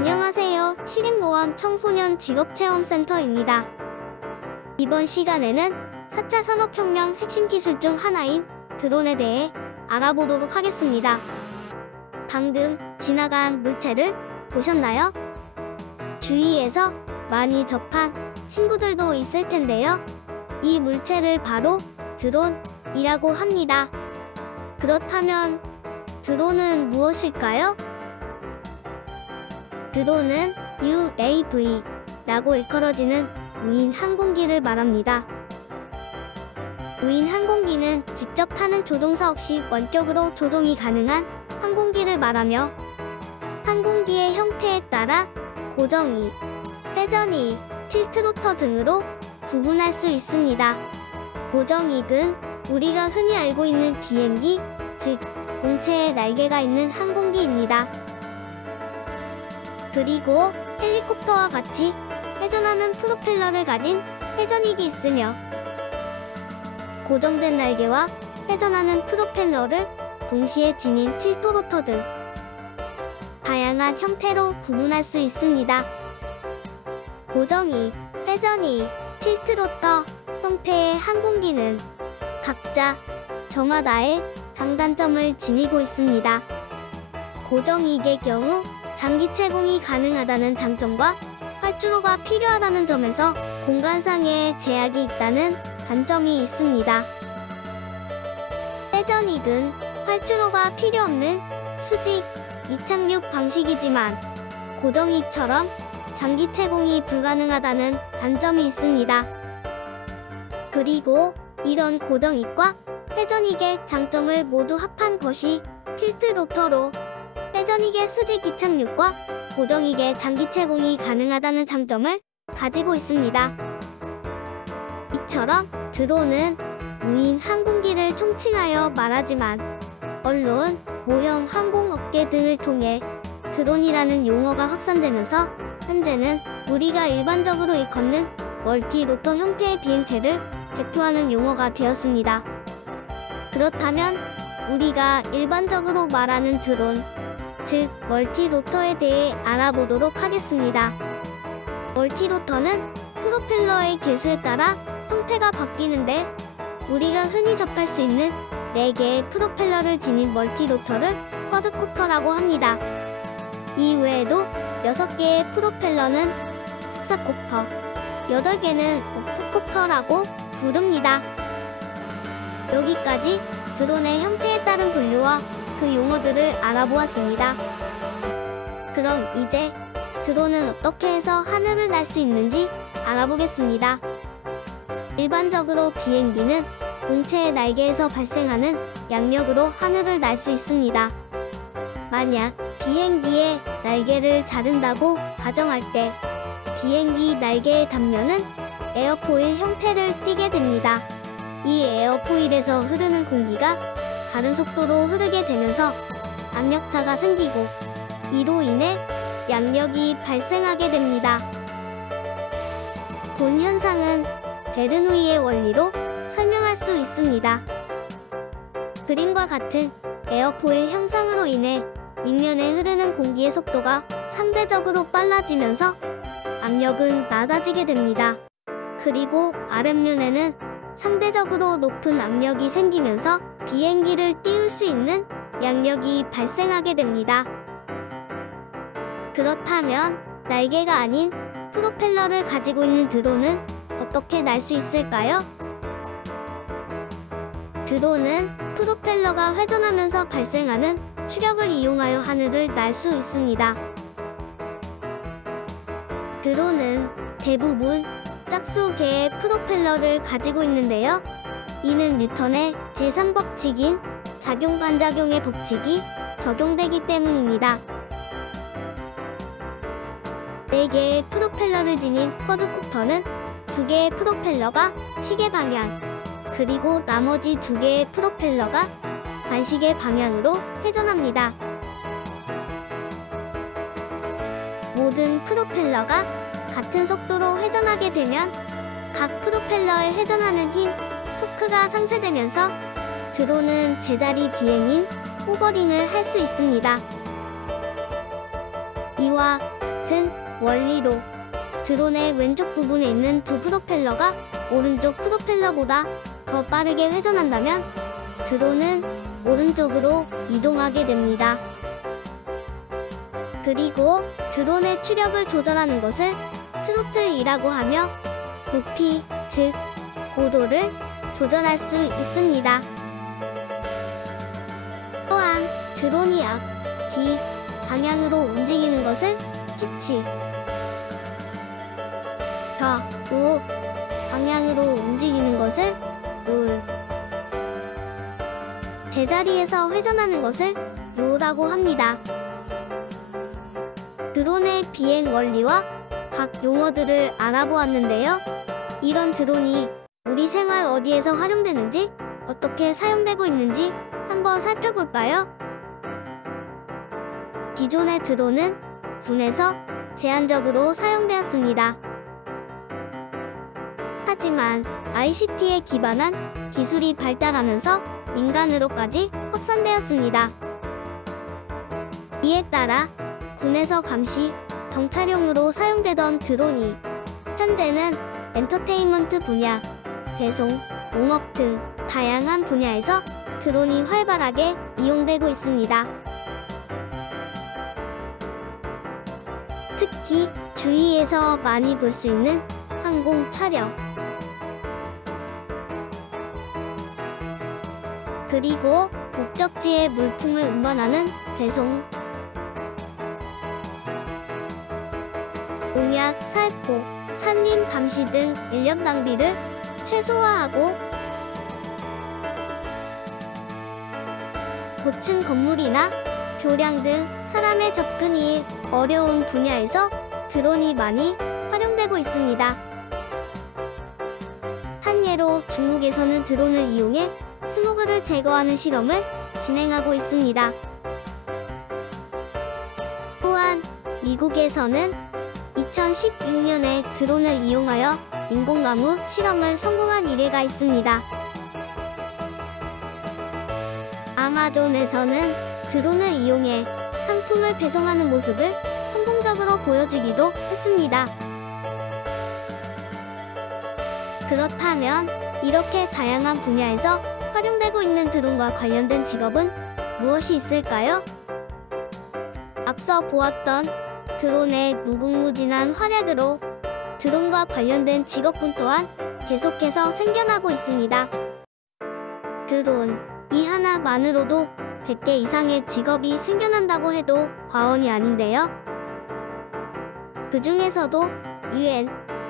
안녕하세요. 시립노원 청소년 직업체험센터입니다. 이번 시간에는 4차 산업혁명 핵심 기술 중 하나인 드론에 대해 알아보도록 하겠습니다. 방금 지나간 물체를 보셨나요? 주위에서 많이 접한 친구들도 있을 텐데요. 이 물체를 바로 드론이라고 합니다. 그렇다면 드론은 무엇일까요? 드론은 UAV라고 일컬어지는 무인 항공기를 말합니다. 무인 항공기는 직접 타는 조종사 없이 원격으로 조종이 가능한 항공기를 말하며 항공기의 형태에 따라 고정이, 회전이, 틸트로터 등으로 구분할 수 있습니다. 고정익은 우리가 흔히 알고 있는 비행기, 즉 공체에 날개가 있는 항공기입니다. 그리고 헬리콥터와 같이 회전하는 프로펠러를 가진 회전익이 있으며 고정된 날개와 회전하는 프로펠러를 동시에 지닌 틸트로터 등 다양한 형태로 구분할 수 있습니다. 고정익, 회전익, 틸트로터 형태의 항공기는 각자 저마다의 장단점을 지니고 있습니다. 고정익의 경우 장기 채공이 가능하다는 장점과 활주로가 필요하다는 점에서 공간상의 제약이 있다는 단점이 있습니다. 회전익은 활주로가 필요 없는 수직, 이착륙 방식이지만 고정익처럼 장기 채공이 불가능하다는 단점이 있습니다. 그리고 이런 고정익과 회전익의 장점을 모두 합한 것이 틸트로터로 회전익의 수직 이착륙과 고정익의 장기 채공이 가능하다는 장점을 가지고 있습니다. 이처럼 드론은 무인 항공기를 총칭하여 말하지만 언론, 모형 항공업계 등을 통해 드론이라는 용어가 확산되면서 현재는 우리가 일반적으로 일컫는 멀티로터 형태의 비행체를 대표하는 용어가 되었습니다. 그렇다면 우리가 일반적으로 말하는 드론, 즉 멀티로터에 대해 알아보도록 하겠습니다. 멀티로터는 프로펠러의 개수에 따라 형태가 바뀌는데 우리가 흔히 접할 수 있는 4개의 프로펠러를 지닌 멀티로터를 쿼드코프터라고 합니다. 이외에도 6개의 프로펠러는 헥사코프터, 8개는 옥토코프터라고 부릅니다. 여기까지 드론의 형태에 따른 분류와 그 용어들을 알아보았습니다. 그럼 이제 드론은 어떻게 해서 하늘을 날 수 있는지 알아보겠습니다. 일반적으로 비행기는 공체의 날개에서 발생하는 양력으로 하늘을 날 수 있습니다. 만약 비행기의 날개를 자른다고 가정할 때 비행기 날개의 단면은 에어포일 형태를 띠게 됩니다. 이 에어포일에서 흐르는 공기가 다른 속도로 흐르게 되면서 압력차가 생기고 이로 인해 양력이 발생하게 됩니다. 본 현상은 베르누이의 원리로 설명할 수 있습니다. 그림과 같은 에어포일 형상으로 인해 윗면에 흐르는 공기의 속도가 상대적으로 빨라지면서 압력은 낮아지게 됩니다. 그리고 아랫면에는 상대적으로 높은 압력이 생기면서 비행기를 띄울 수 있는 양력이 발생하게 됩니다. 그렇다면 날개가 아닌 프로펠러를 가지고 있는 드론은 어떻게 날 수 있을까요? 드론은 프로펠러가 회전하면서 발생하는 추력을 이용하여 하늘을 날 수 있습니다. 드론은 대부분 짝수개의 프로펠러를 가지고 있는데요. 이는 뉴턴의 제3법칙인 작용-반작용의 법칙이 적용되기 때문입니다. 4개의 프로펠러를 지닌 쿼드코프터는 2개의 프로펠러가 시계 방향, 그리고 나머지 2개의 프로펠러가 반시계 방향으로 회전합니다. 모든 프로펠러가 같은 속도로 회전하게 되면 각 프로펠러의 회전하는 힘, 토크가 상쇄되면서 드론은 제자리 비행인 호버링을 할 수 있습니다. 이와 같은 원리로 드론의 왼쪽 부분에 있는 두 프로펠러가 오른쪽 프로펠러보다 더 빠르게 회전한다면 드론은 오른쪽으로 이동하게 됩니다. 그리고 드론의 추력을 조절하는 것을 스로틀이라고 하며 높이, 즉 고도를 조절할 수 있습니다. 또한 드론이 앞, 뒤 방향으로 움직이는 것을 피치, 좌, 우 방향으로 움직이는 것을 롤, 제자리에서 회전하는 것을 로라고 합니다. 드론의 비행 원리와 각 용어들을 알아보았는데요. 이런 드론이 우리 생활 어디에서 활용되는지, 어떻게 사용되고 있는지 한번 살펴볼까요? 기존의 드론은 군에서 제한적으로 사용되었습니다. 하지만 ICT에 기반한 기술이 발달하면서 민간으로까지 확산되었습니다. 이에 따라 군에서 감시, 정찰용으로 사용되던 드론이 현재는 엔터테인먼트 분야, 배송, 농업 등 다양한 분야에서 드론이 활발하게 이용되고 있습니다. 특히 주위에서 많이 볼 수 있는 항공 촬영, 그리고 목적지에 물품을 운반하는 배송, 농약, 살포, 산림 감시 등 인력 낭비를 최소화하고 고층 건물이나 교량 등 사람의 접근이 어려운 분야에서 드론이 많이 활용되고 있습니다. 한 예로 중국에서는 드론을 이용해 스모그를 제거하는 실험을 진행하고 있습니다. 또한 미국에서는 2016년에 드론을 이용하여 인공나무 실험을 성공한 일례가 있습니다. 아마존에서는 드론을 이용해 상품을 배송하는 모습을 성공적으로 보여주기도 했습니다. 그렇다면 이렇게 다양한 분야에서 활용되고 있는 드론과 관련된 직업은 무엇이 있을까요? 앞서 보았던 드론의 무궁무진한 활약으로 드론과 관련된 직업군 또한 계속해서 생겨나고 있습니다. 드론 이 하나만으로도 100개 이상의 직업이 생겨난다고 해도 과언이 아닌데요. 그 중에서도 UN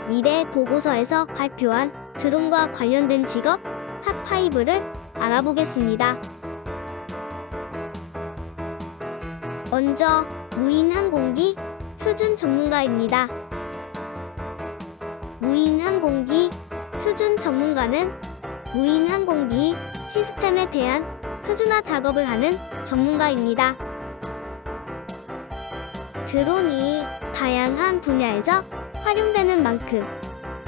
미래 보고서에서 발표한 드론과 관련된 직업 탑5를 알아보겠습니다. 먼저 무인항공기 표준 전문가입니다. 무인항공기 표준 전문가는 무인항공기 시스템에 대한 표준화 작업을 하는 전문가입니다. 드론이 다양한 분야에서 활용되는 만큼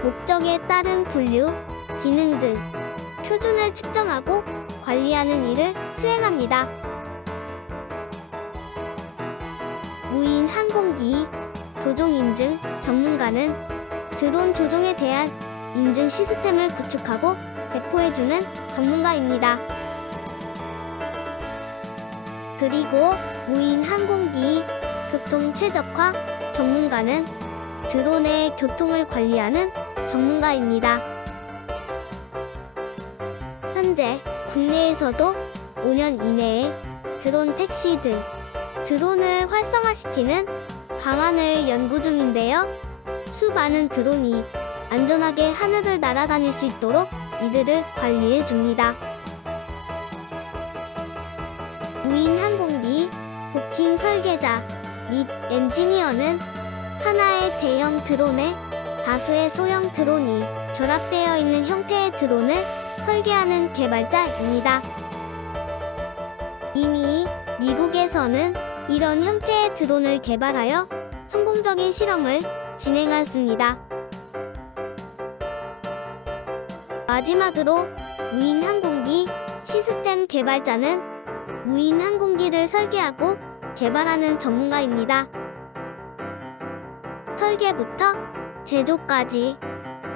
목적에 따른 분류, 기능 등 표준을 측정하고 관리하는 일을 수행합니다. 무인항공기 조종인증 전문가는 드론 조종에 대한 인증 시스템을 구축하고 배포해주는 전문가입니다. 그리고 무인항공기 교통 최적화 전문가는 드론의 교통을 관리하는 전문가입니다. 현재 국내에서도 5년 이내에 드론 택시 등 드론을 활성화시키는 방안을 연구 중인데요. 수많은 드론이 안전하게 하늘을 날아다닐 수 있도록 이들을 관리해 줍니다. 무인항공기 부킹 설계자 및 엔지니어는 하나의 대형 드론에 다수의 소형 드론이 결합되어 있는 형태의 드론을 설계하는 개발자입니다. 이미 미국에서는 이런 형태의 드론을 개발하여 성공적인 실험을 진행했습니다. 마지막으로 무인항공기 시스템 개발자는 무인항공기를 설계하고 개발하는 전문가입니다. 설계부터 제조까지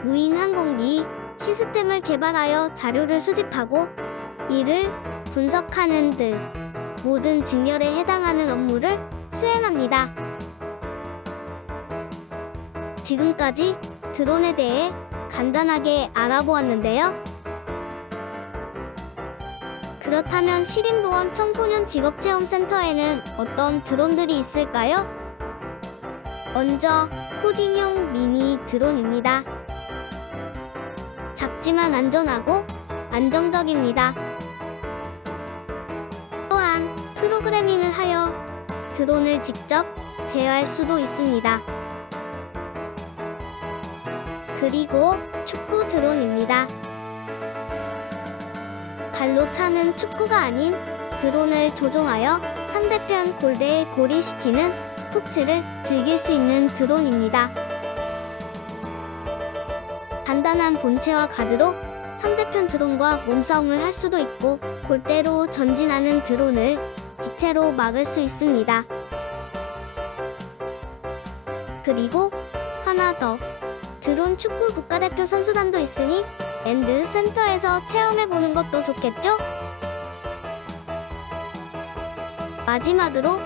무인 항공기 시스템을 개발하여 자료를 수집하고 이를 분석하는 등 모든 직렬에 해당하는 업무를 수행합니다. 지금까지 드론에 대해 간단하게 알아보았는데요. 그렇다면 시림도원 청소년 직업체험센터에는 어떤 드론들이 있을까요? 먼저 코딩용 미니 드론입니다. 작지만 안전하고 안정적입니다. 또한 프로그래밍을 하여 드론을 직접 제어할 수도 있습니다. 그리고 축구 드론입니다. 발로 차는 축구가 아닌 드론을 조종하여 상대편 골대에 골인시키는 스포츠를 즐길 수 있는 드론입니다. 단단한 본체와 가드로 상대편 드론과 몸싸움을 할 수도 있고 골대로 전진하는 드론을 기체로 막을 수 있습니다. 그리고 하나 더, 드론 축구 국가대표 선수단도 있으니 랜드 센터에서 체험해보는 것도 좋겠죠? 마지막으로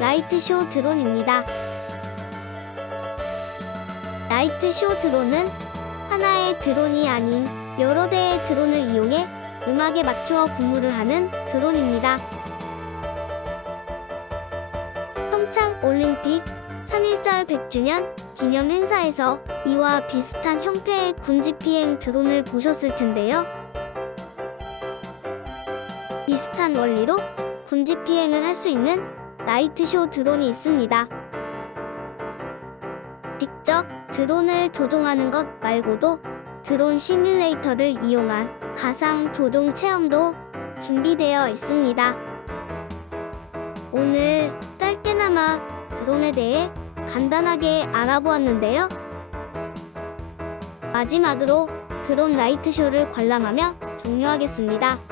나이트쇼 드론입니다. 나이트쇼 드론은 하나의 드론이 아닌 여러 대의 드론을 이용해 음악에 맞추어 군무를 하는 드론입니다. 평창 올림픽 3.1절 100주년 기념 행사에서 이와 비슷한 형태의 군집비행 드론을 보셨을 텐데요. 비슷한 원리로 군집비행을 할 수 있는 나이트쇼 드론이 있습니다. 직접 드론을 조종하는 것 말고도 드론 시뮬레이터를 이용한 가상 조종 체험도 준비되어 있습니다. 오늘 짧게나마 드론에 대해 간단하게 알아보았는데요. 마지막으로 드론 나이트쇼를 관람하며 종료하겠습니다.